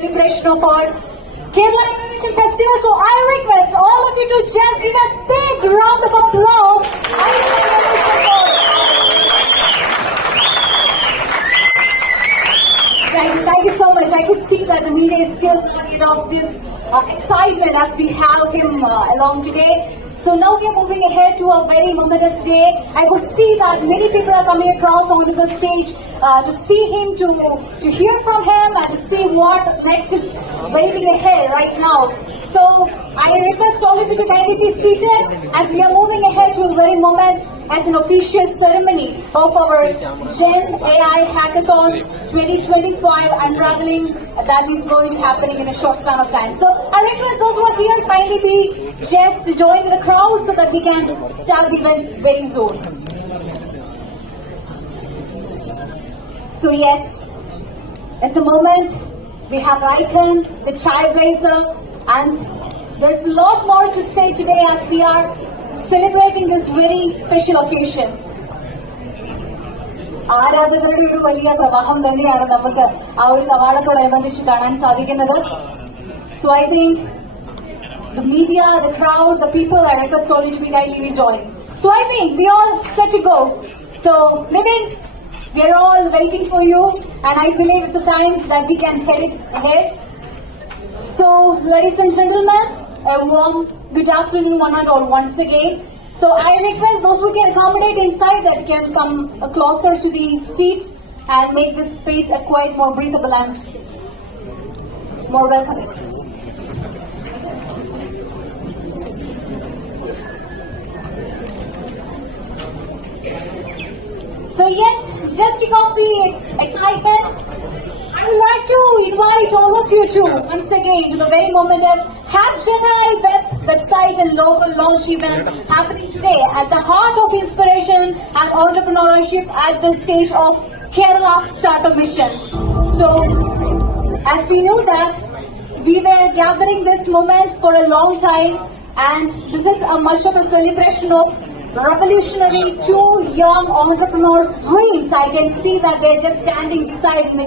celebration of our Kerala Innovation Festival. So I request all of you to just give a big round of applause. Thank you, thank you so much. I could see that the media is still you of this uh, excitement as we have him uh, along today. So now we are moving ahead to a very momentous day. I could see that many people are coming across onto the stage uh, to see him, to to hear from him, and to see what next is waiting ahead right now. So I request all of you to kindly be seated as we are moving ahead to a very moment as an official ceremony of our Gen AI Hackathon 2025 unraveling that is going to be happening in a short span of time. So I request those who are here kindly be just to join with the crowd so that we can start the event very soon. So yes, it's a moment. We have Icon, the Trailblazer, and there's a lot more to say today as we are celebrating this very special occasion. ആരാധകരുടെ ഒരു വലിയ പ്രവാഹം തന്നെയാണ് നമുക്ക് ആ ഒരു കവാടത്തോടനുബന്ധിച്ച് കാണാൻ സാധിക്കുന്നത് so I think the media, the crowd, the people are request all you to be kindly rejoin. So I think we all set to go. So Nimin, we are all waiting for you and I believe it's a time that we can head it ahead. So ladies and gentlemen, a warm good afternoon one and all once again. So I request those who can accommodate inside that can come closer to the seats and make this space a quite more breathable and more welcoming. Yes. So yet, just kick off the ex- excitements. I would like to invite all of you to, once again, to the very moment as Hatchenai web website and local launch event happening today at the heart of inspiration and entrepreneurship at the stage of Kerala Startup Mission. So, as we know that we were gathering this moment for a long time and this is a much of a celebration of revolutionary two young entrepreneurs dreams i can see that they're just standing beside me.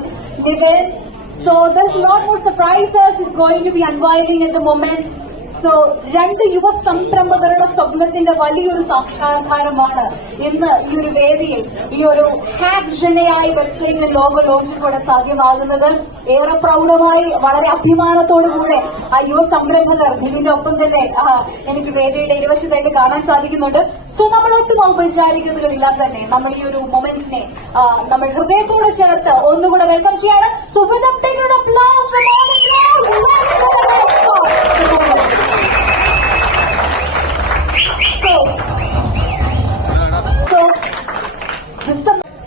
So there's a lot more surprises. Is going to be unveiling at the moment so രണ്ട് യുവ സംരംഭകരുടെ സ്വപ്നത്തിന്റെ വലിയൊരു സാക്ഷാത്കാരമാണ് ഇന്ന് ഈ ഒരു വേദിയിൽ ഈ ഒരു ഹാക്ക് ജനയായി വെബ്സൈറ്റിൽ ലോക ലോഞ്ചിലൂടെ സാധ്യമാകുന്നത്. ഏറെ പ്രൗഢമായി വളരെ അഭിമാനത്തോടു കൂടെ ആ യുവ സംരംഭകർ ഇതിന്റെ ഒപ്പം തന്നെ എനിക്ക് വേദിയുടെ ഇരുവശത്തായിട്ട് കാണാൻ സാധിക്കുന്നുണ്ട്. സോ നമ്മൾ ഒട്ടും ഔപചാരികതകളില്ലാതെ തന്നെ നമ്മൾ ഈ ഒരു മൊമെന്റിനെ നമ്മൾ ഹൃദയത്തോട് ചേർത്ത് ഒന്നുകൂടെ വെൽക്കം ചെയ്യാണ്. സോ വിത്ത് applause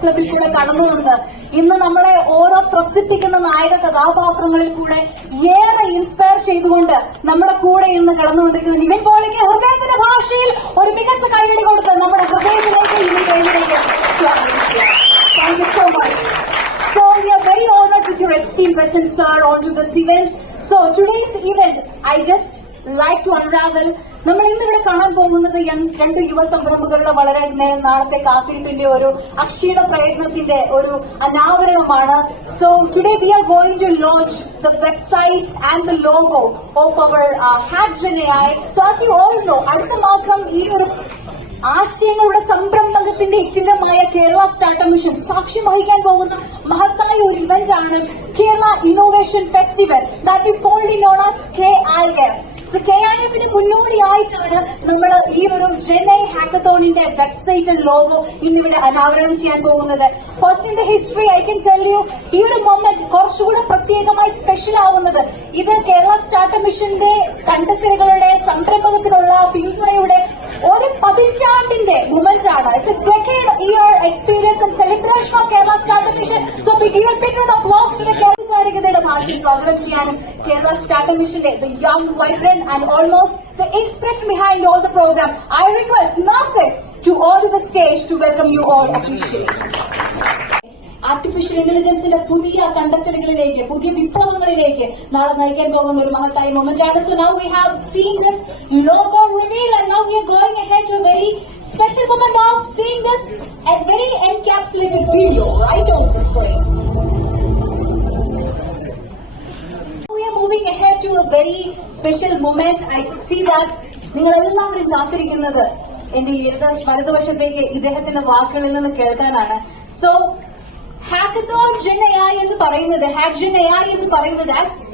ക്ലബിൽ കൂടെ കടന്നു വന്ന് ഇന്ന് നമ്മളെ ഓരോ ത്രസിപ്പിക്കുന്ന നായക കഥാപാത്രങ്ങളിൽ കൂടെ ഏറെ ഇൻസ്പയർ ചെയ്തുകൊണ്ട് നമ്മുടെ കൂടെ ഇന്ന് കടന്നു വന്നിരിക്കുന്ന നിവിൻ പോളിക്ക് ഹൃദയത്തിന്റെ ഭാഷയിൽ ഒരു മികച്ച കൈയടി കൊടുത്ത് നമ്മുടെ ഹൃദയത്തിലേക്ക് ഇനി കൈയിലേക്ക് thank you so much So we are very honored with your esteemed presence, sir, onto this event. So today's event, like to unravel നമ്മൾ ഇന്ന് ഇവിടെ കാണാൻ പോകുന്നത് രണ്ട് യുവ സംരംഭകരുടെ വളരെ നാളത്തെ കാത്തിരിപ്പിന്റെ ഒരു അക്ഷീണ പ്രയത്നത്തിന്റെ ഒരു അനാവരണമാണ്. So today we are going to launch the website and the logo of our hat ജനയായി so as you all know അടുത്ത മാസം ഈ ഒരു ആശയങ്ങളുടെ സംരംഭകത്തിന്റെ ഇറ്റിലമായ കേരള സ്റ്റാർട്ടപ്പ് മിഷൻ സാക്ഷ്യം വഹിക്കാൻ പോകുന്ന മഹത്തായ ഒരു ഇവന്റ് ആണ് Kerala innovation festival that fondly known as K F so K എഫിന് മുന്നോടിയായിട്ടാണ് നമ്മൾ ഈ ഒരു ജെനൈ ഹാക്കത്തോണിന്റെ വെബ്സൈറ്റ് ലോഗോ ഇന്നിവിടെ അനാവരണം ചെയ്യാൻ പോകുന്നത്. First in the history I can tell you ഈ ഒരു മൊമെന്റ് കുറച്ചുകൂടെ പ്രത്യേകമായി സ്പെഷ്യൽ ആവുന്നത് ഇത് കേരള സ്റ്റാർട്ടപ്പ് മിഷന്റെ കണ്ടെത്തലുകളുടെ സംരംഭകത്തിനുള്ള പിന്തുണയുടെ ഒരു പതിറ്റാണ്ടിന്റെ മൊമെന്റ് ആണ് it's a decade year experience and celebration of Kerala startup mission so be give a big round of applause to the Kerala ഭാഷയിൽ സ്വാഗതം ചെയ്യാനും കേരള സ്റ്റാർട്ടപ്പ് മിഷന്റെ the young vibrant and almost the inspiration behind all the program I request massive to all the stage to welcome you all officially artificial ഇന്റലിജൻസിന്റെ പുതിയ കണ്ടെത്തലുകളിലേക്ക് പുതിയ വിപ്ലവങ്ങളിലേക്ക് നാളെ നയിക്കാൻ പോകുന്ന ഒരു മഹത്തായ മൊമെന്റ് ആണ്. Now we have seen this logo reveal and now we are going to a very special moment of seeing this a very encapsulated video right on the screen. Moving ahead to a very special moment. I see that നിങ്ങൾ എല്ലാവരും കാത്തിരിക്കുന്നത് എന്റെ ഇടത് വലതുവശത്തേക്ക് ഇദ്ദേഹത്തിന്റെ വാക്കുകളിൽ നിന്ന് കേൾക്കാനാണ്. സോ ഹാക്കത്തോൺ ജെൻ എ എന്ന് പറയുന്നത് ഹാക്ക് ജെൻ എ എന്ന് പറയുന്നത്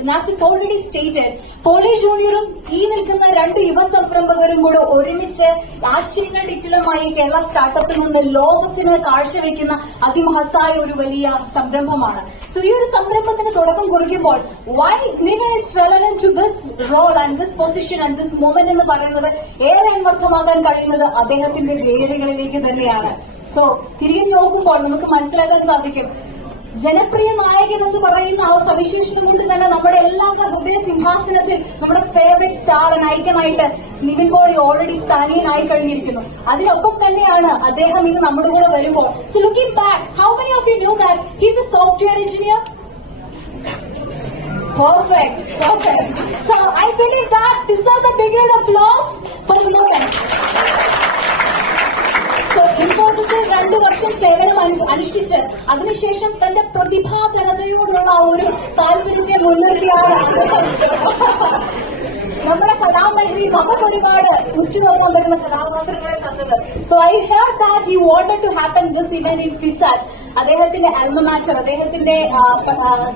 നാസിഫ് ഓൾറെഡി സ്റ്റേറ്റഡ് പോളി ജൂനിയറും ഈ നിൽക്കുന്ന രണ്ട് യുവ സംരംഭകരും കൂടെ ഒരുമിച്ച് ആശയങ്ങൾ ഡിജിറ്റലുമായി കേരള സ്റ്റാർട്ടപ്പിൽ നിന്ന് ലോകത്തിന് കാഴ്ചവെക്കുന്ന അതിമഹത്തായ ഒരു വലിയ സംരംഭമാണ്. സോ ഈ ഒരു സംരംഭത്തിന് തുടക്കം കുറിക്കുമ്പോൾ why Nivin is relevant to this role and this position and this moment എന്ന് പറയുന്നത് ഏറെ അന്വർത്ഥമാകാൻ കഴിയുന്നത് അദ്ദേഹത്തിന്റെ വേരുകളിലേക്ക് തന്നെയാണ്. സോ തിരികെ നോക്കുമ്പോൾ നമുക്ക് മനസ്സിലാക്കാൻ സാധിക്കും ജനപ്രിയ നായകൻ എന്ന് പറയുന്ന ആ സവിശേഷത കൊണ്ട് തന്നെ നമ്മുടെ എല്ലാവരുടെ ഹൃദയ സിംഹാസനത്തിൽ നമ്മുടെ ഫേവറേറ്റ് സ്റ്റാർ നായകനായിട്ട് നിവിൻ പോളി ഓൾറെഡി സ്ഥാനീയനായി കഴിഞ്ഞിരിക്കുന്നു അതിനൊപ്പം തന്നെയാണ് അദ്ദേഹം ഇന്ന് നമ്മുടെ കൂടെ വരുമ്പോൾ so looking back how many of you knew that he's a software engineer Perfect, perfect. So I believe that this is a big round of applause for the moment. ഇൻഫോസിസിൽ രണ്ടു വർഷം സേവനം അനു- അനുഷ്ഠിച്ച് അതിനുശേഷം തന്റെ പ്രതിഭാതനതയോടുള്ള ആ ഒരു താല്പര്യത്തെ മുൻനിർത്തിയാണ് നമ്മുടെ കലാമേഖലയിൽ നമുക്ക് ഒരുപാട് ഉറ്റുനോക്കാൻ പറ്റുന്ന കഥാപാത്രങ്ങളെ തന്നത്. So I have that he wanted to happen this event in FISAT alma mater അൽമമാറ്റർ അദ്ദേഹത്തിന്റെ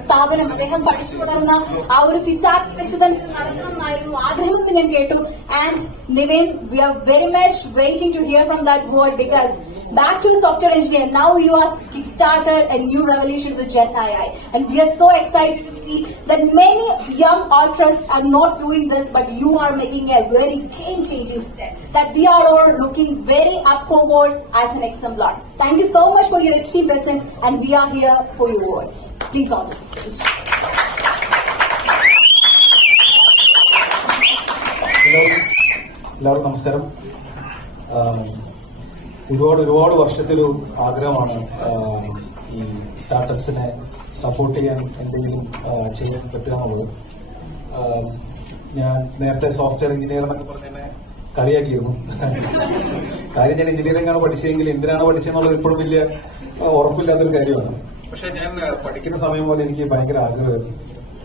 സ്ഥാപനം അദ്ദേഹം പഠിച്ചു തുടർന്ന ആ ഒരു ഫിസാറ്റ് വിശുദ്ധൻ നടത്തണമെന്നായിരുന്നു ആഗ്രഹം ഞാൻ കേട്ടു. And Nivin we are very much waiting to hear from that word because back to the software engineer. Now you are kickstarted a new revolution with Gen AI. And we are so excited to see that many young artists are not doing this, but you are making a very game-changing step. That we are all looking very up forward as an exemplar. Thank you so much for your esteemed presence and we are here for your words. Please on the stage. എല്ലാവർക്കും എല്ലാവർക്കും നമസ്കാരം ആം, ഒരുപാട് ഒരുപാട് വർഷത്തൊരു ആഗ്രഹമാണ് ഈ സ്റ്റാർട്ടപ്സിനെ support ചെയ്യാൻ എന്തെങ്കിലും ചെയ്യാൻ പറ്റുക എന്നുള്ളത്. ഞാൻ നേരത്തെ സോഫ്റ്റ്വെയർ എഞ്ചിനീയർ എന്നൊക്കെ പറഞ്ഞതിനെ കളിയാക്കിയിരുന്നു. കാര്യം ഞാൻ എഞ്ചിനീയറിംഗ് ആണ് പഠിച്ചതെങ്കിൽ എന്തിനാണ് പഠിച്ചതെന്നുള്ളത് ഇപ്പോഴും വലിയ ഉറപ്പില്ലാത്തൊരു കാര്യമാണ്. പക്ഷെ ഞാൻ പഠിക്കുന്ന സമയം പോലെ എനിക്ക് ഭയങ്കര ആഗ്രഹമായിരുന്നു.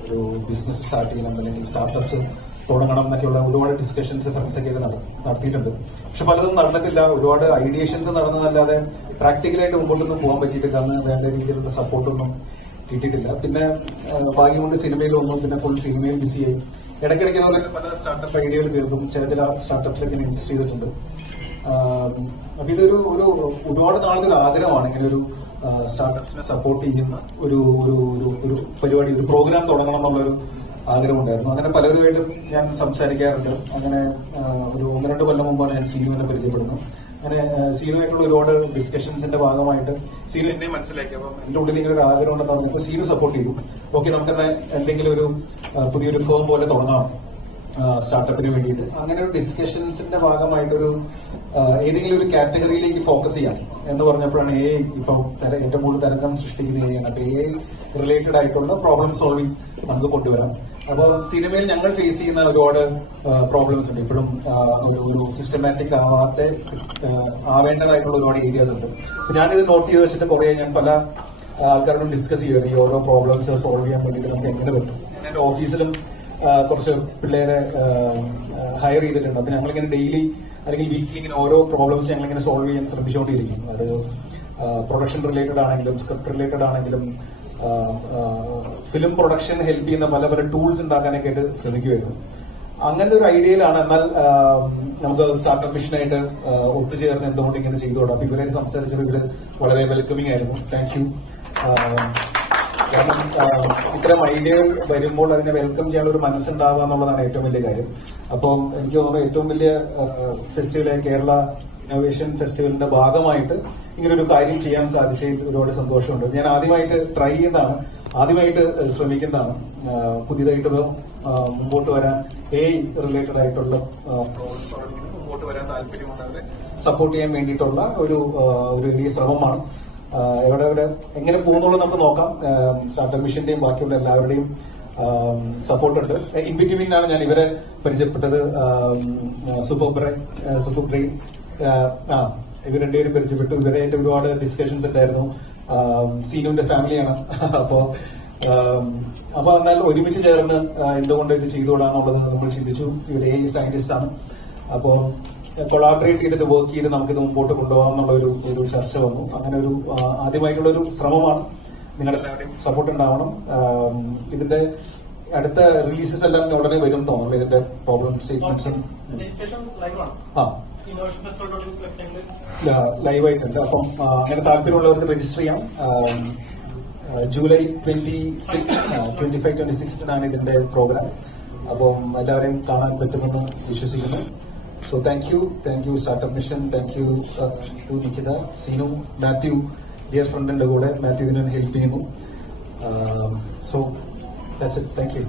ഒരു ബിസിനസ് സ്റ്റാർട്ട് ചെയ്യണം അല്ലെങ്കിൽ സ്റ്റാർട്ടപ്സ് തുടങ്ങണം എന്നൊക്കെയുള്ള ഒരുപാട് ഡിസ്കഷൻസ് ഫ്രണ്ട്സ് ഒക്കെ ആയിട്ട് നട- നടത്തിയിട്ടുണ്ട്. പക്ഷെ പലതും നടന്നിട്ടില്ല. ഒരുപാട് ഐഡിയേഷൻസ് നടന്നതല്ലാതെ പ്രാക്ടിക്കലായിട്ട് മുമ്പോട്ടൊന്നും പോകാൻ പറ്റിയിട്ടില്ല. അന്ന് വേണ്ട രീതിയിലുള്ള സപ്പോർട്ടൊന്നും കിട്ടിയിട്ടില്ല. പിന്നെ ഭാഗ്യം കൊണ്ട് സിനിമയിൽ വന്നു പിന്നെ ഫുൾ സിനിമയിൽ ബിസിയായി ഇടയ്ക്കിടയ്ക്ക് പല സ്റ്റാർട്ടപ്പ് ഐഡിയകൾ തീർന്നു ചില ചില സ്റ്റാർട്ടപ്പിലൊക്കെ ഇൻവെസ്റ്റ് ചെയ്തിട്ടുണ്ട്. അപ്പൊ ഇതൊരു ഒരു ഒരുപാട് നാളത്തെ ആഗ്രഹമാണ്. ഇങ്ങനെ ഒരു സ്റ്റാർട്ടപ്സിനെ സപ്പോർട്ട് ചെയ്യുന്ന ഒരു ഒരു ഒരു പരിപാടി ഒരു പ്രോഗ്രാം തുടങ്ങണം എന്നുള്ളൊരു ആഗ്രഹമുണ്ടായിരുന്നു. അങ്ങനെ പലരുമായിട്ടും ഞാൻ സംസാരിക്കാറുണ്ട്. അങ്ങനെ ഒരു ഒന്ന് രണ്ട് കൊല്ലം മുമ്പാണ് ഞാൻ സീനുവിനെ പരിചയപ്പെടുന്നത് അങ്ങനെ സീനുമായിട്ടുള്ള ഒരുപാട് ഡിസ്കഷൻസിന്റെ ഭാഗമായിട്ട് സീനു എന്നെ മനസ്സിലാക്കി. അപ്പം എന്റെ ഉള്ളിൽ ഇങ്ങനെ ഒരു ആഗ്രഹം ഉണ്ടെന്ന് പറഞ്ഞപ്പോൾ സീനു സപ്പോർട്ട് ചെയ്തു. ഓക്കെ നമുക്കെന്നാൽ എന്തെങ്കിലും ഒരു പുതിയൊരു ഫോം പോലെ തുടങ്ങാം. സ്റ്റാർട്ടപ്പിന് വേണ്ടിയിട്ട്. അങ്ങനെ ഒരു ഡിസ്കഷൻസിന്റെ ഭാഗമായിട്ടൊരു ഏതെങ്കിലും ഒരു കാറ്റഗറിയിലേക്ക് ഫോക്കസ് ചെയ്യാം എന്ന് പറഞ്ഞപ്പോഴാണ് എ ഇപ്പൊ ഏറ്റവും കൂടുതൽ തരംഗം സൃഷ്ടിക്കുന്ന എ ആണ്. എ റിലേറ്റഡ് ആയിട്ടുള്ള പ്രോബ്ലം സോൾവിങ് നമുക്ക് കൊണ്ടുവരാം. അപ്പോൾ സിനിമയിൽ ഞങ്ങൾ ഫേസ് ചെയ്യുന്ന ഒരുപാട് പ്രോബ്ലംസ് ഉണ്ട്. ഇപ്പോഴും ഒരു സിസ്റ്റമാറ്റിക് ആവാത്ത ആവേണ്ടതായിട്ടുള്ള ഒരുപാട് ഏരിയാസ് ഉണ്ട്. ഞാനിത് നോട്ട് ചെയ്ത് വെച്ചിട്ട് കുറെ ഞാൻ പല ആൾക്കാരോടും ഡിസ്കസ് ചെയ്യുന്നത് ഈ ഓരോ പ്രോബ്ലംസ് സോൾവ് ചെയ്യാൻ വേണ്ടിയിട്ട് നമുക്ക് എങ്ങനെ പറ്റും? ഞാൻ ഓഫീസിലും കുറച്ച് പിള്ളേരെ ഹയർ ചെയ്തിട്ടുണ്ട്. അപ്പൊ ഞങ്ങളിങ്ങനെ ഡെയിലി അല്ലെങ്കിൽ വീക്കിലി ഇങ്ങനെ ഓരോ പ്രോബ്ലംസ് ഞങ്ങളിങ്ങനെ സോൾവ് ചെയ്യാൻ ശ്രമിച്ചുകൊണ്ടിരിക്കും. അത് പ്രൊഡക്ഷൻ റിലേറ്റഡ് ആണെങ്കിലും സ്ക്രിപ്റ്റ് റിലേറ്റഡ് ആണെങ്കിലും ഫിലിം പ്രൊഡക്ഷൻ ഹെൽപ്പ് ചെയ്യുന്ന പല പല ടൂൾസ് ഉണ്ടാക്കാനൊക്കെ ആയിട്ട് ശ്രമിക്കുമായിരുന്നു. അങ്ങനത്തെ ഒരു ഐഡിയയിലാണ് എന്നാൽ നമുക്ക് സ്റ്റാർട്ടപ്പ് മിഷനായിട്ട് ഒത്തുചേർന്ന് എന്തുകൊണ്ട് ഇങ്ങനെ ചെയ്തുകൂടാ അപ്പൊ ഇവരെ സംസാരിച്ചത് ഇവർ വളരെ വെൽക്കമിങ് ആയിരുന്നു. താങ്ക് യു കാരണം ഇത്തരം ഐഡിയകൾ വരുമ്പോൾ അതിനെ വെൽക്കം ചെയ്യാനുള്ള ഒരു മനസ്സുണ്ടാവുക എന്നുള്ളതാണ് ഏറ്റവും വലിയ കാര്യം. അപ്പോൾ എനിക്ക് തോന്നുന്നു ഏറ്റവും വലിയ ഫെസ്റ്റിവലെ കേരള ഇന്നോവേഷൻ ഫെസ്റ്റിവലിന്റെ ഭാഗമായിട്ട് ഇങ്ങനെ ഒരു കാര്യം ചെയ്യാൻ സാധിച്ചതിൽ ഒരുപാട് സന്തോഷമുണ്ട്. ഞാൻ ആദ്യമായിട്ട് ട്രൈ ചെയ്യുന്നതാണ്. ആദ്യമായിട്ട് ശ്രമിക്കുന്നതാണ്. പുതിയതായിട്ട് മുമ്പോട്ട് വരാൻ എ റിലേറ്റഡ് ആയിട്ടുള്ള മുമ്പോട്ട് വരാൻ താല്പര്യമുണ്ട് സപ്പോർട്ട് ചെയ്യാൻ വേണ്ടിയിട്ടുള്ള ഒരു ഒരു വലിയ ശ്രമമാണ്. എവിടെ എവിടെ എങ്ങനെ പോകുന്നുള്ളത് നമുക്ക് നോക്കാം. സ്റ്റാർട്ടപ്പ് മിഷന്റെയും ബാക്കിയുള്ള എല്ലാവരുടെയും സപ്പോർട്ടുണ്ട് ഇൻ ബിറ്റ്വീൻ ആണ് ഞാൻ ഇവരെ പരിചയപ്പെട്ടത്. സൂപ്പർ ബ്രെയിൻ ആ ഇവർ രണ്ടുപേരും പരിചയപ്പെട്ടു. ഇവരായിട്ട് ഒരുപാട് ഡിസ്കഷൻസ് ഉണ്ടായിരുന്നു. സീനുവിന്റെ ഫാമിലിയാണ്. അപ്പോ അപ്പൊ എന്നാൽ ഒരുമിച്ച് ചേർന്ന് എന്തുകൊണ്ട് ഇത് ചെയ്തുകൂടാന്നുള്ളത് നമ്മൾ ചിന്തിച്ചു. ഇവർ എ സയന്റിസ്റ്റ് ആണ്. അപ്പോ കൊളാബറേറ്റ് ചെയ്തിട്ട് വർക്ക് ചെയ്ത് നമുക്കിത് മുമ്പോട്ട് കൊണ്ടുപോകാം എന്നുള്ള ഒരു ഒരു ചർച്ച വന്നു. അങ്ങനെ ഒരു ആദ്യമായിട്ടുള്ള ഒരു ശ്രമമാണ്. നിങ്ങളുടെ എല്ലാവരുടെയും സപ്പോർട്ട് ഉണ്ടാവണം ഇതിന്റെ അടുത്ത റിലീസസ് എല്ലാം ഉടനെ വരും തോന്നുന്നു. ഇതിന്റെ പ്രോബ്ലം സ്റ്റേറ്റ്മെന്റ്സും ആ. ലൈവായിട്ടുണ്ട് അപ്പം അങ്ങനെ താല്പര്യമുള്ളവർക്ക് രജിസ്റ്റർ ചെയ്യാം. July twenty six twenty five twenty സിക്സിനാണ് ഇതിന്റെ പ്രോഗ്രാം അപ്പം എല്ലാവരെയും കാണാൻ പറ്റുമെന്ന് വിശ്വസിക്കുന്നു. so thank you thank you startup mission thank you to Nikhita Seenu Mathew dear ഫ്രണ്ടിന്റെ കൂടെ മാത്യു ഇതിനെ ഹെൽപ്പ് ചെയ്യുന്നു so that's it thank you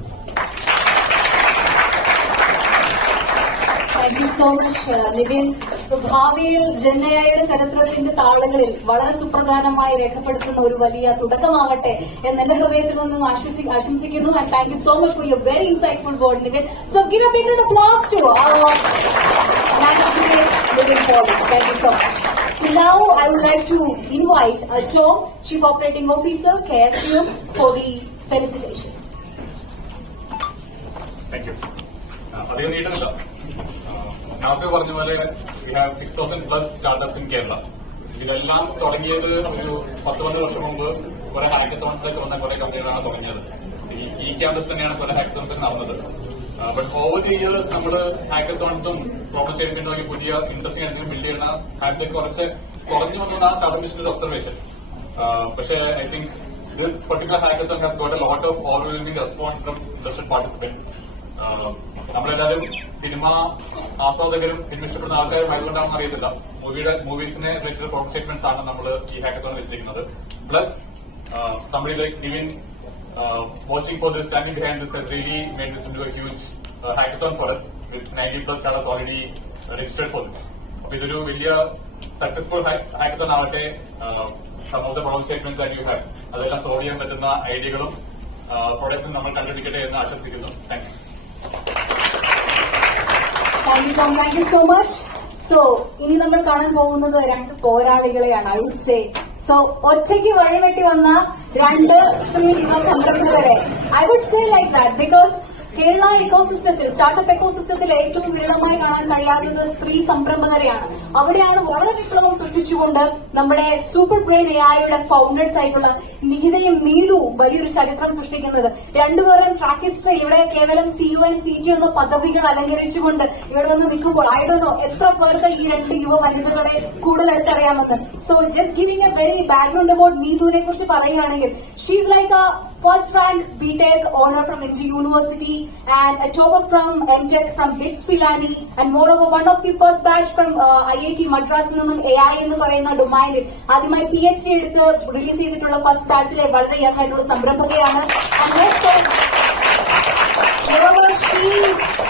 Thank so much Nivin ഭാവിയിൽ ജനയായുടെ ചരിത്രത്തിന്റെ താളുകളിൽ വളരെ സുപ്രധാനമായി രേഖപ്പെടുത്തുന്ന ഒരു വലിയ തുടക്കമാവട്ടെ എന്ന് എന്റെ ഹൃദയത്തിൽ നിന്നും ആശംസിക്കുന്നു and thank you so much for your very insightful word Nivin so give a big applause to our Nivin Paul. Thank you so much. Now I would like to invite uh, Tom, Chief Operating Officer, KSU, for the felicitation. Thank you. അധികം നീട്ടുന്നില്ല നാസിർ പറഞ്ഞ പോലെ we have six thousand plus startups in Kerala ഇതെല്ലാം തുടങ്ങിയത് ഒരു പത്ത് പന്ത്രണ്ട് വർഷം മുമ്പ് കുറെ ഹാക്കത്തോൺസിലൊക്കെ വന്ന കുറെ കമ്പനികളാണ് തുടങ്ങിയത്. ഈ ക്യാമ്പസ് തന്നെയാണ് കുറെ ഹാക്കത്തോൺസ് നടന്നത്. ബട്ട് ഓവർ ദി ഇയേഴ്സ് നമ്മൾ ഹാക്കത്തോൺസും പ്രോബ്ലം സ്റ്റേറ്റ്മെന്റും ഒരു പുതിയ ഇൻട്രസ്റ്റിംഗ് എന്തെങ്കിലും ബിൽഡ് ചെയ്യുന്ന ഹാക്കത്ത് കുറച്ച് കുറഞ്ഞു വന്നതാണ് സ്റ്റാർട്ടപ്പ് ബിസിനസ് ഒബ്സർവേഷൻ പക്ഷേ I think this particular hackathon has got a lot of overwhelming response from interested participants. നമ്മളെല്ലാവരും സിനിമ ആസ്വാദകരും സിനിമ ഇഷ്ടപ്പെടുന്ന ആൾക്കാരും ആയതുകൊണ്ടാണെന്ന് അറിയത്തില്ല. മൂവിയുടെ മൂവീസിനെ റിലേറ്റഡ് പ്രോഡക്ട് സ്റ്റേറ്റ്മെന്റ്സ് ആണ് നമ്മൾ ഈ ഹാക്കത്തോൺ വെച്ചിരിക്കുന്നത്. Plus somebody like Divin watching for this standing behind this has really made this into huge hackathon for us with ninety plus startup already registered for this അപ്പൊ ഇതൊരു വലിയ successful hackathon ആവട്ടെ. സമൂഹത്തെ product statement that you have അതെല്ലാം solve ചെയ്യാൻ പറ്റുന്ന ഐഡിയകളും production നമ്മൾ കണ്ടുപിടിക്കട്ടെ എന്ന് ആശംസിക്കുന്നു. Thank you thank you Tom thank you so much so ഇനി നമ്മൾ കാണാൻ പോകുന്നത് രണ്ട് പോരാളികളെയാണ് ഐ വുഡ് സേ സോ ഒറ്റയ്ക്ക് വഴിവെട്ടി വന്ന രണ്ട് സ്ത്രീ ദിവസം സംരംഭകരെ I would say like that because Kerala ഇക്കോസിസ്റ്റത്തിൽ startup ഇക്കോസിസ്റ്റത്തിൽ ഏറ്റവും വിരളമായി കാണാൻ കഴിയാത്തത് സ്ത്രീ സംരംഭകരെയാണ്. അവിടെയാണ് വളരെ വിപ്ലവം സൃഷ്ടിച്ചുകൊണ്ട് നമ്മുടെ സൂപ്പർ ബ്രെയിൻ എ ഐയുടെ ഫൗണ്ടേഴ്സ് ആയിട്ടുള്ള നീതയും നീതുവും വലിയൊരു ചരിത്രം സൃഷ്ടിക്കുന്നത്. രണ്ടുപേരും ട്രാക്ക് ഇവിടെ കേവലം C U and C T എന്ന പദവികൾ അലങ്കരിച്ചുകൊണ്ട് ഇവിടെ വന്ന് നിൽക്കുമ്പോൾ ഐ ഡോ എത്ര പേർക്ക് ഈ രണ്ട് യുവ വനിതകളെ കൂടുതൽ അടുത്തറിയാമെന്ന് so just giving a very background about നീതുവിനെ കുറിച്ച് പറയുകയാണെങ്കിൽ she's like a honour from M G university and a topper from M tech from BITS Pilani and moreover one of the first batch from I I T മദ്രാസിൽ നിന്നും A I എന്ന് പറയുന്ന ഡൊമൈനിൽ ആദ്യമായി P H D എടുത്ത് release ചെയ്തിട്ടുള്ള first ബാച്ചിലെ വളരെ യങ് ആയിട്ടുള്ള സംരംഭകയാണ്. Moreover, she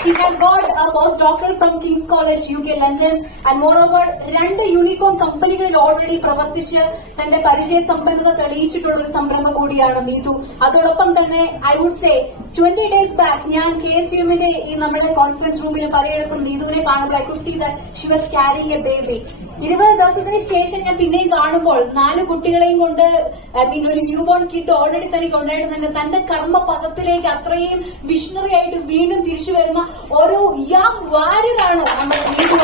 she had got a postdoctoral from King's College, UK, London, and moreover, രണ്ട് യൂണിക്കോൺ കമ്പനികളിൽ ഓൾറെഡി പ്രവർത്തിച്ച് തന്റെ പരിചയ സമ്പന്നത തെളിയിച്ചിട്ടുള്ള ഒരു സംരംഭം കൂടിയാണ് നീതു. അതോടൊപ്പം തന്നെ I would say twenty days back ഞാൻ കെ എസ് യുമിന്റെ ഈ നമ്മുടെ കോൺഫറൻസ് റൂമിൽ പലയിടത്തും നീതുവിനെ കാണുമ്പോൾ I could see the was carrying a baby ഇരുപത് ദിവസത്തിന് ശേഷം ഞാൻ പിന്നെയും കാണുമ്പോൾ നാല് കുട്ടികളെയും കൊണ്ട് മീൻ ഒരു ന്യൂ ബോൺ കിട്ട് ഓൾറെഡി തനിക്ക് തന്നെ തന്റെ കർമ്മ പദത്തിലേക്ക് അത്രയും വിഷണറി ആയിട്ട് വീണ്ടും തിരിച്ചു വരുന്ന ഒരു യങ് വാര്യറാണ് നമ്മുടെ നീതു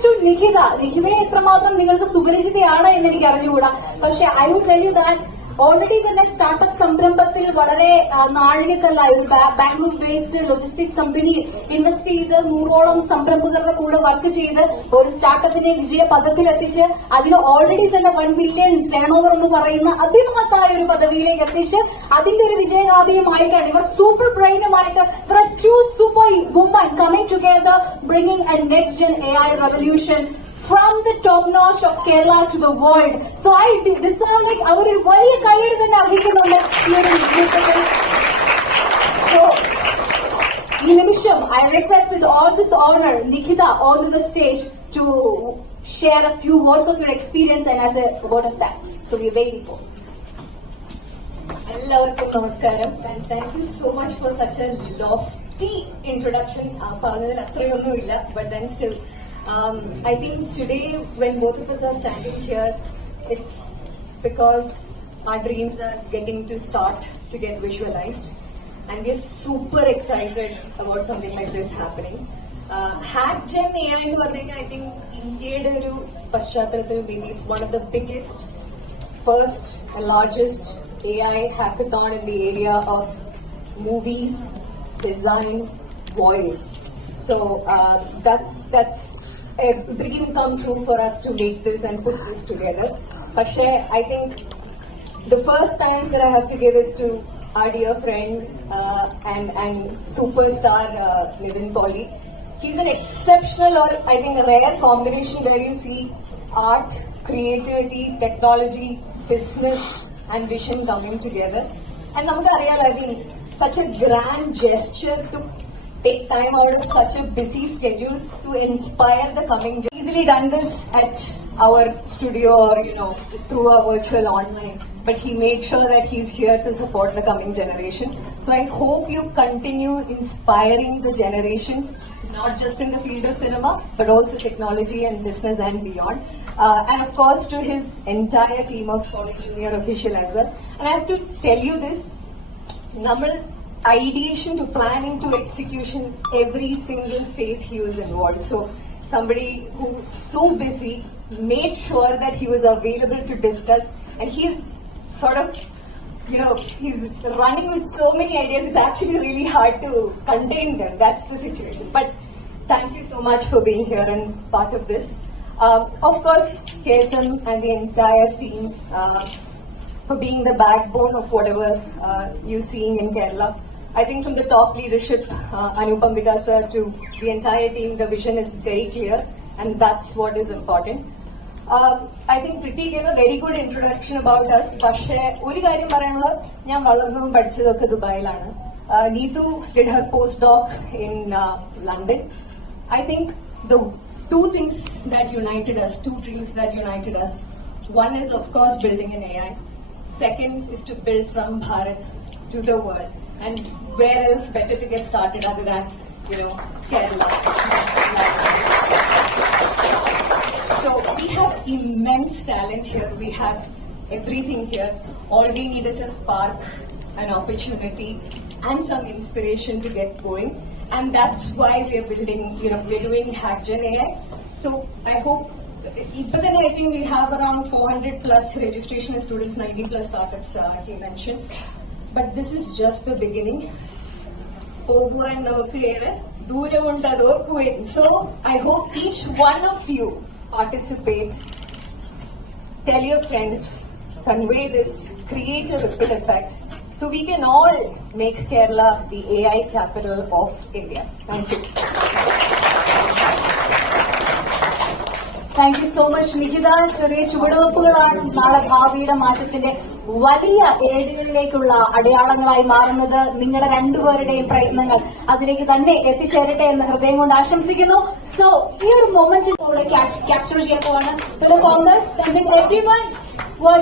യു നിഖിത നിഖിതയെ എത്രമാത്രം നിങ്ങൾക്ക് സുപരിചിതയാണ് എന്ന് എനിക്ക് അറിഞ്ഞുകൂടാ. പക്ഷെ I would tell you that already തന്നെ സ്റ്റാർട്ടപ്പ് സംരംഭത്തിൽ വളരെ നാഴികക്കല്ലായി ഒരു Bangalore based logistics company invest ചെയ്ത് നൂറോളം സംരംഭകരുടെ കൂടെ വർക്ക് ചെയ്ത് ഒരു സ്റ്റാർട്ടപ്പിനെ വിജയ പദത്തിലെത്തിച്ച് അതിന് ഓൾറെഡി തന്നെ വൺ ബില്യൺ ടേൺ ഓവർ എന്ന് പറയുന്ന അതിമഹത്തായ ഒരു പദവിയിലേക്ക് എത്തിച്ച് അതിന്റെ ഒരു വിജയഗാഥയുമായിട്ടാണ് ഇവർ super ബ്രെയിനുമായിട്ട് two super woman coming together bringing a next gen A I revolution from the top notch of Kerala to the world. So I deserve അവർ ഒരു വലിയ കൈയ്യടി തന്നെ അർഹിക്കുന്നുണ്ട് ഈ ഒരു നിമിഷത്തിൽ. So ഈ നിമിഷം I request with all this honour Nikhita on to the stage to share a few words of your experience and as a word of thanks so we waiting for എല്ലാവർക്കും നമസ്കാരം thank you so much for such a lofty introduction പറഞ്ഞതിൽ അത്രയൊന്നുമില്ല but then still Um, I think today, when both of us are standing here, it's because our dreams are getting to start to get visualized, and we're super excited about something like this happening. Hack gen A I എന്ന് പറഞ്ഞു കഴിഞ്ഞാൽ I think ഇന്ത്യയുടെ ഒരു പശ്ചാത്തലത്തിൽ maybe it's one of the biggest first and largest AI hackathon in the area of movies, design, voice. So uh, that's that's a dream come true for us to make this and put this together. പക്ഷേ I think the first thanks that I have to give is to our dear friend uh, and and superstar uh, Nivin Pauly. He's an exceptional or I think a rare combination where you see art, creativity, technology, business, and vision coming together. And നമുക്കറിയാലോ I mean such a grand gesture to take time out of such a busy schedule to inspire the coming generation. Easily done this at our studio or you know through our virtual online, but he made sure that he's here to support the coming generation. So I hope you continue inspiring the generations, not just in the field of cinema, but also technology and business and beyond. Uh, and of course to his entire team of Junior official as well. And I have to tell you this, Namal ideation to planning to execution every single phase he was involved. So somebody who's so busy made sure that he was available to discuss and he's sort of you know he's running with so many ideas it's actually really hard to contain them. That's the situation. But thank you so much for being here and part of this. Um, of course KSM and the entire team uh, for being the backbone of whatever uh, you're seeing in Kerala. I think from the top leadership, uh, Anupam Vikas sir, to the entire team, the vision is very clear, and that's what is important. Um, I think Priti gave a very good introduction about us. പക്ഷേ ഒരു കാര്യം പറയാനുള്ളത് ഞാൻ വളർന്നതും പഠിച്ചതൊക്കെ ദുബായിലാണ് Neethu did her post doc in London I think the two things that united us, two dreams that united us, one is of course building an AI. Second is to build from Bharat to the world. And where else better to get started other than, you know, Kerala. So we have immense talent here. We have everything here. All we need is a spark, an opportunity, and some inspiration to get going. And that's why we're building, you know, we're doing HackGen AI. So I hope, but then I think we have around 400 plus registration students, 90 plus startups, uh, he mentioned. But this is just the beginning. പോകുവാൻ നമുക്ക് ഏറെ ദൂരമുണ്ട് അത് ഓർക്കുവേൻ so I hope each one of you participate tell your friends, convey this, create a ripple effect, so we can all make Kerala the AI capital of India. Thank you. Thank you so much Nihitha ചെറിയ ചുവടുവെപ്പുകളാണ് നാളെ ഭാവിയുടെ മാറ്റത്തിന്റെ വലിയ ഏടുകളിലേക്കുള്ള അടയാളങ്ങളായി മാറുന്നത് നിങ്ങളുടെ രണ്ടുപേരുടെയും പ്രയത്നങ്ങൾ. അതിലേക്ക് തന്നെ എത്തിച്ചേരട്ടെ എന്ന് ഹൃദയം കൊണ്ട് ആശംസിക്കുന്നു. സോ ഈ ഒരു മൊമെന്റ് കൂടെ ക്യാപ്ചർ ചെയ്യാൻ പോവാണ്. Congress every one were